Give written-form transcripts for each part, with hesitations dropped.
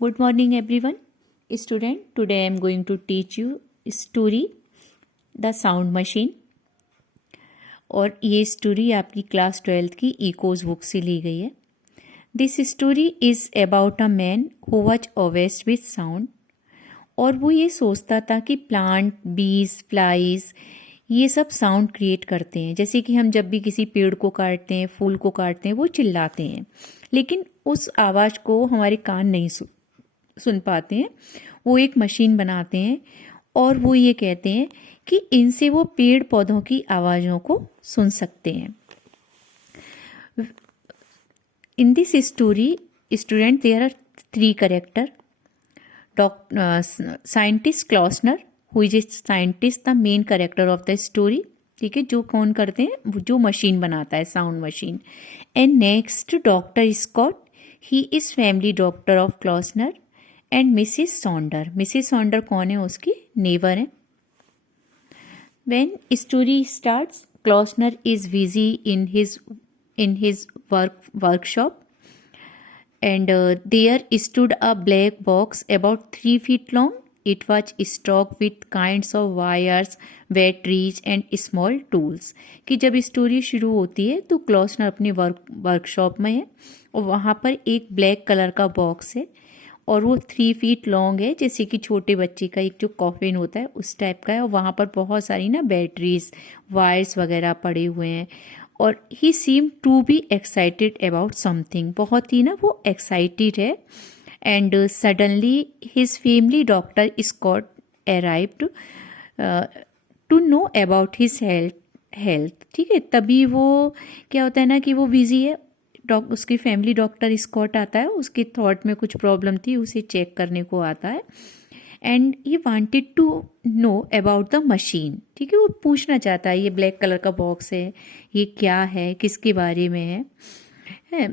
Good morning everyone. Student, today I am going to teach you story The Sound Machine. और ये story आपकी class 12th की echoes book से ली गई है. This story is about a man who was obsessed with sound. और वो ये सोचता था कि प्लांट, बीज, फ्लाइज ये सब साउंड क्रिएट करते हैं. जैसे कि हम जब भी किसी पेड़ को काटते हैं, फूल को काटते हैं, वो चिल्लाते हैं, लेकिन उस आवाज़ को हमारे कान नहीं सुन पाते हैं. वो एक मशीन बनाते हैं और वो ये कहते हैं कि इनसे वो पेड़ पौधों की आवाज़ों को सुन सकते हैं. In this story student there are 3 character. Scientist Klausner who is a scientist, the main character of the story. ठीक है, जो कौन करते हैं, जो मशीन बनाता है, sound machine. And next doctor Scott, he is family doctor of Klausner. And Mrs Saunder, Mrs Saunder कौन है, उसकी नेबर है. When story starts, Klausner is busy in his workshop. And there stood a black box about 3 feet long. It was stocked with kinds of wires, batteries and small tools. कि जब story शुरू होती है तो क्लॉसनर अपनी workshop में है और वहाँ पर एक ब्लैक कलर का बॉक्स है और वो 3 feet लॉन्ग है, जैसे कि छोटे बच्चे का एक जो कॉफिन होता है उस टाइप का है. और वहाँ पर बहुत सारी ना बैटरीज, वायर्स वगैरह पड़े हुए हैं. और he seem to be excited about something, बहुत ही ना वो एक्साइटेड है. And suddenly his family doctor Scott arrived to know about his health. ठीक है, तभी वो क्या होता है ना कि वो बिजी है. उसकी फैमिली डॉक्टर स्कॉट आता है, उसके थॉट में कुछ प्रॉब्लम थी, उसे चेक करने को आता है. And he wanted to know about the machine. ठीक है, वो पूछना चाहता है ये ब्लैक कलर का बॉक्स है, ये क्या है, किसके बारे में है.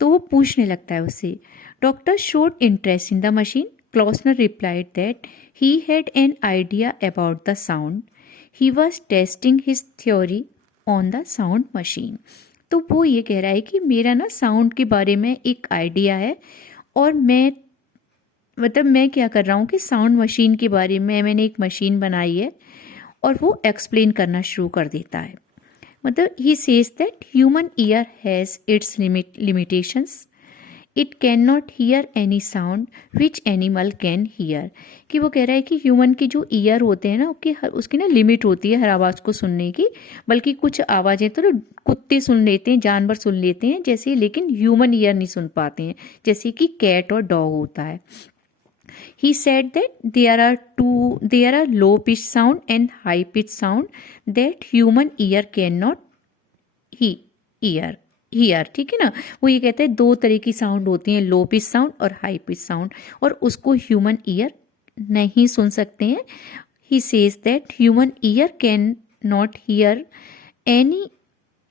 तो वो पूछने लगता है उससे. Doctor showed interest in the machine. Klausner replied that he had an idea about the sound. He was testing his theory on the sound machine. तो वो ये कह रहा है कि मेरा ना साउंड के बारे में एक आइडिया है और मैं क्या कर रहा हूँ कि साउंड मशीन के बारे में मैंने एक मशीन बनाई है और वो एक्सप्लेन करना शुरू कर देता है. मतलब he says that human ear has its limitations. It can not here any sound which animal can hear. कि वो कह रहा है कि ह्यूमन के जो ईयर होते हैं ना, उसकी ना लिमिट होती है हर आवाज़ को सुनने की. बल्कि कुछ आवाज़ें तो कुत्ते सुन लेते हैं, जानवर सुन लेते हैं जैसे, लेकिन ह्यूमन ईयर नहीं सुन पाते हैं, जैसे कि कैट और डॉग होता है. He said that there are low pitch sound and high pitch sound that human ear cannot hear. ठीक है ना, वो ये कहते हैं 2 तरह की साउंड होती हैं, लो पिच साउंड और हाई पिच साउंड, और उसको ह्यूमन ईयर नहीं सुन सकते हैं. He says that human ear can not hear any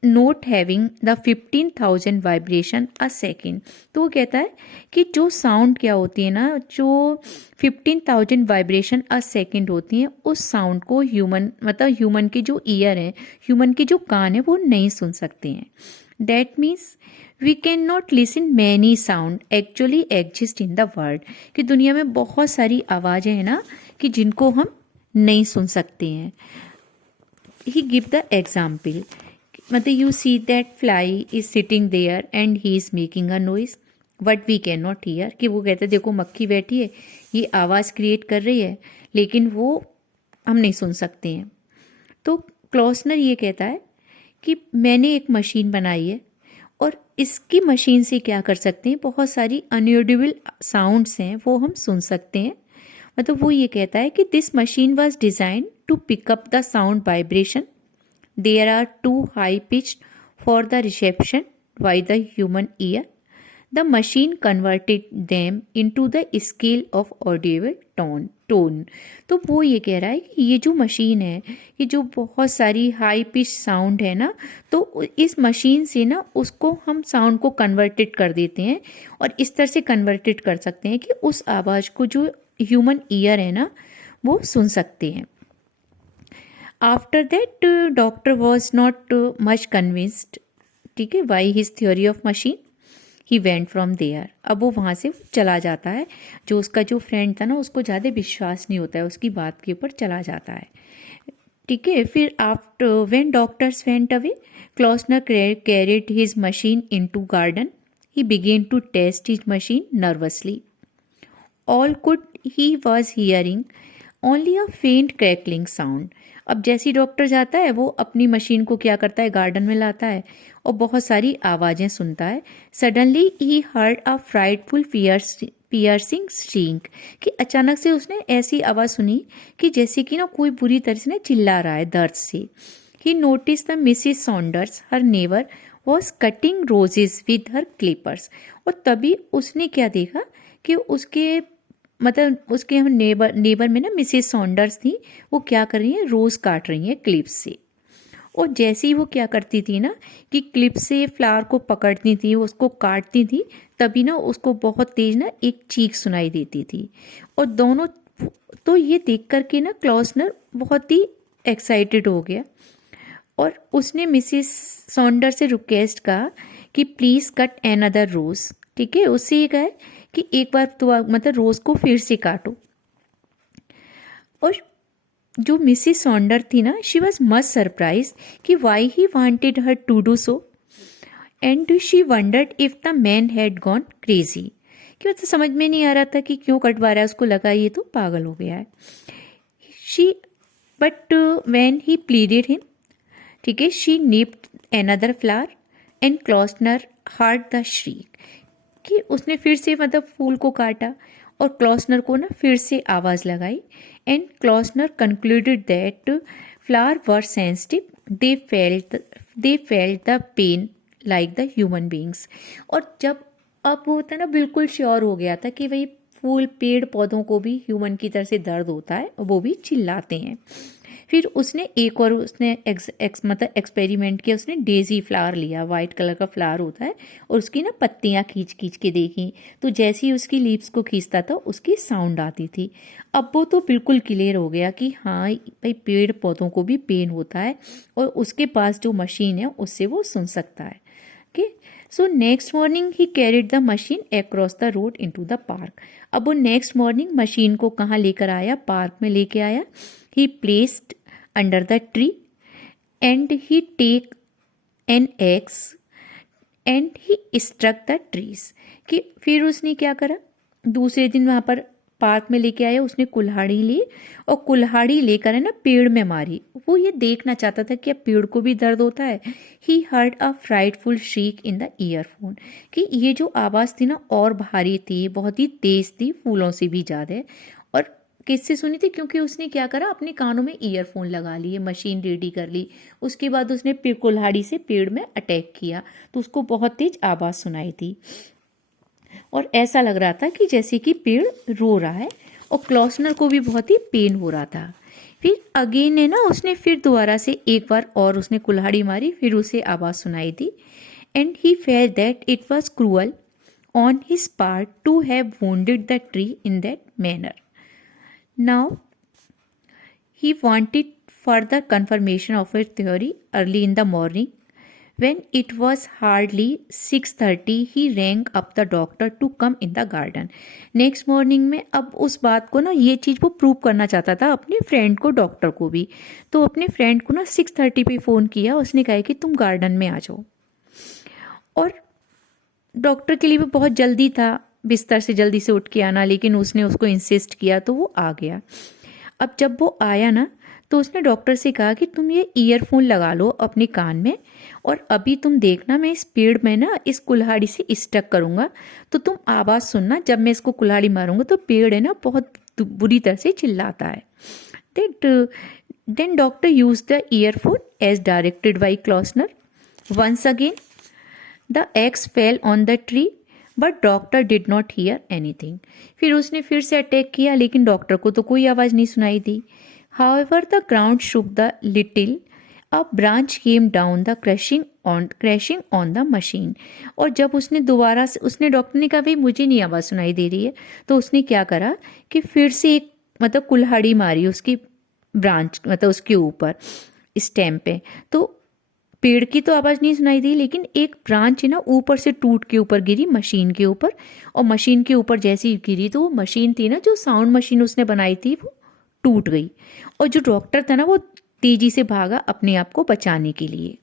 note having the 15,000 vibration a second. तो वो कहता है कि जो साउंड क्या होती है ना, जो 15,000 वाइब्रेशन अ सेकेंड होती हैं, उस साउंड को ह्यूमन के जो ईयर हैं, ह्यूमन के जो कान हैं, वो नहीं सुन सकते हैं. That means we can not listen many sound actually exist in the world. कि दुनिया में बहुत सारी आवाज़ें हैं ना कि जिनको हम नहीं सुन सकते हैं. He give the example. मतलब you see that fly is sitting there and he is making a noise but we can not hear. कि वो कहते हैं देखो मक्खी बैठी है, ये आवाज़ क्रिएट कर रही है, लेकिन वो हम नहीं सुन सकते हैं. तो क्लॉसनर ये कहता है कि मैंने एक मशीन बनाई है और इसकी मशीन से क्या कर सकते हैं, बहुत सारी अनऑडिबल साउंड्स हैं वो हम सुन सकते हैं. मतलब वो ये कहता है कि this machine was design to pick up the sound vibration. There are too high pitched for the reception by the human ear. The machine converted them into the scale of audible tone. तो वो ये कह रहा है कि ये जो machine है, ये जो बहुत सारी हाई पिच साउंड है ना, तो इस मशीन से ना उसको हम साउंड को कन्वर्टेड कर देते हैं और इस तरह से कन्वर्टेड कर सकते हैं कि उस आवाज़ को जो ह्यूमन ईयर है ना वो सुन सकते हैं. After that, doctor was not much convinced, ठीक है, by his theory of machine. ही वेंट फ्रॉम देयर। अब वो वहाँ से चला जाता है। जो उसका जो फ्रेंड था ना, उसको ज़्यादा विश्वास नहीं होता है, उसकी बात के ऊपर चला जाता है। ठीक है, फिर after when doctors went away, Klausner carried his machine into garden. He began to test his machine nervously. All could he was hearing only a faint crackling sound. अब जैसे ही डॉक्टर जाता है, वो अपनी मशीन को क्या करता है, गार्डन में लाता है और बहुत सारी आवाज़ें सुनता है। Suddenly he heard a frightful piercing streak, कि अचानक से उसने ऐसी आवाज़ सुनी कि जैसे कि ना कोई बुरी तरह से ना चिल्ला रहा है दर्द से। He notice the Mrs Saunders her neighbour was cutting roses with her clippers. और तभी उसने क्या देखा कि उसके मतलब उसके हम नेबर में ना मिसेस सॉन्डर्स थी, वो क्या कर रही हैं, रोज़ काट रही हैं क्लिप से। और जैसे ही वो क्या करती थी ना कि क्लिप से फ्लावर को पकड़ती थी, उसको काटती थी, तभी ना उसको बहुत तेज ना एक चीख सुनाई देती थी। और दोनों, तो ये देख करके ना क्लॉसनर बहुत ही एक्साइटेड हो गया और उसने मिसेस सॉन्डर से रिक्वेस्ट कहा कि प्लीज़ कट अनदर रोज़। ठीक है, उससे ये कहा कि एक बार तो मतलब रोज़ को फिर से काटो। और जो मिसेस सॉन्डर थी ना, शी वॉज मच सरप्राइज कि why he wanted her to do so, and she wondered if the man had gone crazy, कि मतलब समझ में नहीं आ रहा था कि क्यों कटवा रहा है, उसको लगा ये तो पागल हो गया है। She but when he pleaded him, ठीक है, she nipped another flower and Klausner heard the shriek, कि उसने फिर से मतलब फूल को काटा और क्लॉसनर को ना फिर से आवाज़ लगाई। And Klausner concluded that flower were sensitive, they felt the pain like the human beings. और जब अब वो होता है ना, बिल्कुल श्योर हो गया था कि भाई फूल पेड़ पौधों को भी ह्यूमन की तरह से दर्द होता है, वो भी चिल्लाते हैं। फिर उसने एक और उसने मतलब एक्सपेरिमेंट किया। उसने डेजी फ्लावर लिया, वाइट कलर का फ्लावर होता है, और उसकी ना पत्तियां खींच खींच के देखी, तो जैसे ही उसकी लीव्स को खींचता था उसकी साउंड आती थी। अब वो तो बिल्कुल क्लियर हो गया कि हाँ भाई पेड़ पौधों को भी पेन होता है, और उसके पास जो मशीन है उससे वो सुन सकता है। Okay, so next morning he carried the machine across the road into the park. अब वो नेक्स्ट मॉर्निंग मशीन को कहाँ लेकर आया, पार्क में लेके आया। He placed under the tree and he take an axe and he struck the trees, कि फिर उसने क्या करा, दूसरे दिन वहाँ पर पार्क में लेके आया, उसने कुल्हाड़ी ली और कुल्हाड़ी लेकर है ना पेड़ में मारी। वो ये देखना चाहता था कि अब पेड़ को भी दर्द होता है। He heard a frightful श्रीक in the earphone, कि ये जो आवाज़ थी ना और भारी थी, बहुत ही तेज थी, फूलों से भी ज़्यादा। और किससे सुनी थी, क्योंकि उसने क्या करा, अपने कानों में ईयरफोन लगा लिए, मशीन रेडी कर ली, उसके बाद उसने कुल्हाड़ी से पेड़ में अटैक किया, तो उसको बहुत तेज आवाज़ सुनाई थी और ऐसा लग रहा था कि जैसे कि पेड़ रो रहा है, और क्लॉसनर को भी बहुत ही पेन हो रहा था। फिर अगेन है ना, उसने फिर दोबारा से एक बार और उसने कुल्हाड़ी मारी, फिर उसे आवाज़ सुनाई थी। And he felt that it was cruel on his part two have wounded the tree in that manner. Now, he wanted further confirmation of his theory early in the morning. When it was hardly 6:30, he rang up the doctor to come in the garden. Next morning में अब उस बात को ना, ये चीज़ वो prove करना चाहता था अपने फ्रेंड को, डॉक्टर को भी। तो अपने फ्रेंड को ना 6:30 पे फ़ोन किया, उसने कहा कि तुम गार्डन में आ जाओ। और डॉक्टर के लिए भी बहुत जल्दी था बिस्तर से जल्दी से उठ के आना, लेकिन उसने उसको इंसिस्ट किया तो वो आ गया। अब जब वो आया ना, तो उसने डॉक्टर से कहा कि तुम ये ईयरफोन लगा लो अपने कान में, और अभी तुम देखना मैं इस पेड़ में ना इस कुल्हाड़ी से स्टक करूँगा, तो तुम आवाज़ सुनना, जब मैं इसको कुल्हाड़ी मारूंगा तो पेड़ है ना बहुत बुरी तरह से चिल्लाता है। Then doctor use the earphone as directed by Klausner. Once again the axe fell on the tree but doctor did not hear anything. फिर उसने फिर से अटैक किया, लेकिन डॉक्टर को तो कोई आवाज़ नहीं सुनाई दी। However the ground shook the little, a branch came down the crashing on the machine. और जब उसने दोबारा से, उसने डॉक्टर ने कहा भाई मुझे नहीं आवाज़ सुनाई दे रही है, तो उसने क्या करा कि फिर से एक मतलब कुल्हाड़ी मारी उसकी ब्रांच, मतलब उसके ऊपर स्टेम पे, तो पेड़ की तो आवाज़ नहीं सुनाई दी, लेकिन एक ब्रांच है ना ऊपर से टूट के ऊपर गिरी मशीन के ऊपर, और मशीन के ऊपर जैसे ही गिरी तो वो मशीन थी ना, जो साउंड मशीन उसने बनाई थी, वो टूट गई। और जो डॉक्टर था ना वो तेजी से भागा अपने आप को बचाने के लिए।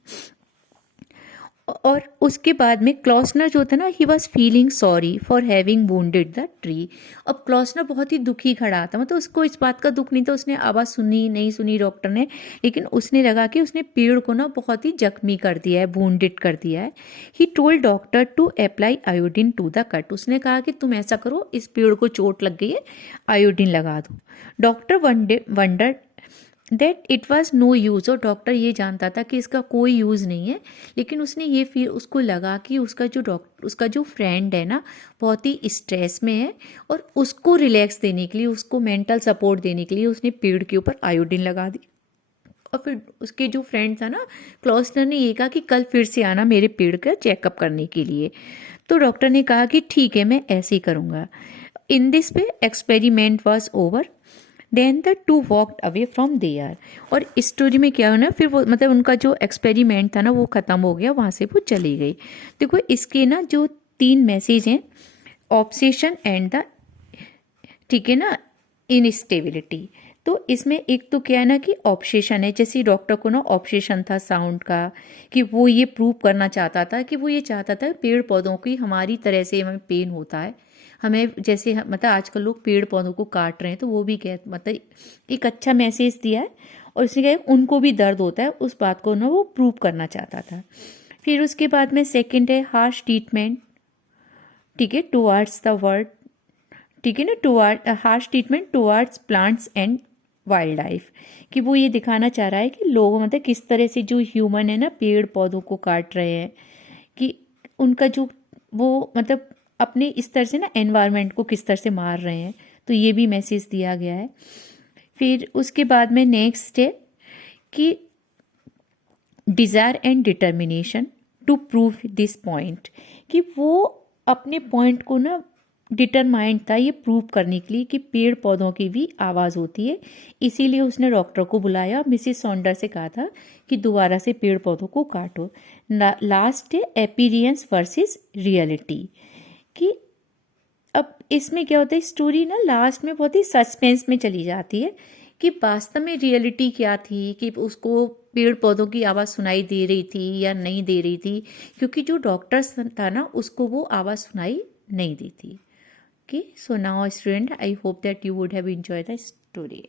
और उसके बाद में क्लॉसनर जो था ना, he was feeling sorry for having wounded the tree. अब क्लॉसनर बहुत ही दुखी खड़ा था, मतलब उसको इस बात का दुख नहीं था, उसने आवाज़ सुनी नहीं सुनी डॉक्टर ने, लेकिन उसने लगा कि उसने पेड़ को ना बहुत ही जख्मी कर दिया है, वुंडेड कर दिया है। He told doctor to apply iodine to the cut. उसने कहा कि तुम ऐसा करो, इस पेड़ को चोट लग गई है, आयोडीन लगा दो। Doctor wonder that it was no use. और डॉक्टर ये जानता था कि इसका कोई यूज़ नहीं है, लेकिन उसने ये फील, उसको लगा कि उसका जो फ्रेंड है ना बहुत ही स्ट्रेस में है, और उसको रिलैक्स देने के लिए, उसको मेंटल सपोर्ट देने के लिए उसने पेड़ के ऊपर आयोडीन लगा दी। और फिर उसके जो फ्रेंड था ना क्लॉसनर ने ये कहा कि कल फिर से आना मेरे पेड़ का चेकअप करने के लिए। तो डॉक्टर ने कहा कि ठीक है, मैं ऐसे ही करूँगा। In this pay experiment was over, then the two walked away from there. और स्टोरी में क्या हो ना, फिर वो मतलब उनका जो एक्सपेरिमेंट था ना वो ख़त्म हो गया, वहाँ से वो चली गई। देखो इसके ना जो 3 मैसेज हैं, ऑब्सेशन एंड द, ठीक है ना, इनस्टेबिलिटी। तो इसमें एक तो क्या है ना कि ऑब्सेशन है, जैसे डॉक्टर को ना ऑब्सेशन था साउंड का, कि वो ये प्रूव करना चाहता था, कि वो ये चाहता था पेड़ पौधों की हमारी तरह से हमें पेन होता है, हमें जैसे मतलब आजकल लोग पेड़ पौधों को काट रहे हैं, तो वो भी कह मतलब एक अच्छा मैसेज दिया है। और उसने कहा उनको भी दर्द होता है, उस बात को ना वो प्रूव करना चाहता था। फिर उसके बाद में सेकंड है हार्श ट्रीटमेंट, ठीक है, टुवार्ड्स द वर्ल्ड, ठीक है ना, toward harsh treatment towards plants and wild life. कि वो ये दिखाना चाह रहा है कि लोग मतलब किस तरह से जो ह्यूमन है ना पेड़ पौधों को काट रहे हैं, कि उनका जो वो मतलब अपने इस तरह से ना एनवायरनमेंट को किस तरह से मार रहे हैं। तो ये भी मैसेज दिया गया है। फिर उसके बाद में नेक्स्ट है कि desire and determination to prove this point, कि वो अपने पॉइंट को ना डिटरमाइंड था ये प्रूव करने के लिए कि पेड़ पौधों की भी आवाज़ होती है। इसीलिए उसने डॉक्टर को बुलाया, मिसिस सॉन्डर से कहा था कि दोबारा से पेड़ पौधों को काटो। लास्ट है एपीरियंस वर्सेस रियलिटी, कि अब इसमें क्या होता है, स्टोरी ना लास्ट में बहुत ही सस्पेंस में चली जाती है कि वास्तव में रियलिटी क्या थी, कि उसको पेड़ पौधों की आवाज़ सुनाई दे रही थी या नहीं दे रही थी, क्योंकि जो डॉक्टर था ना उसको वो आवाज़ सुनाई नहीं दी थी। Okay, so now student, I hope that you would have enjoyed the story.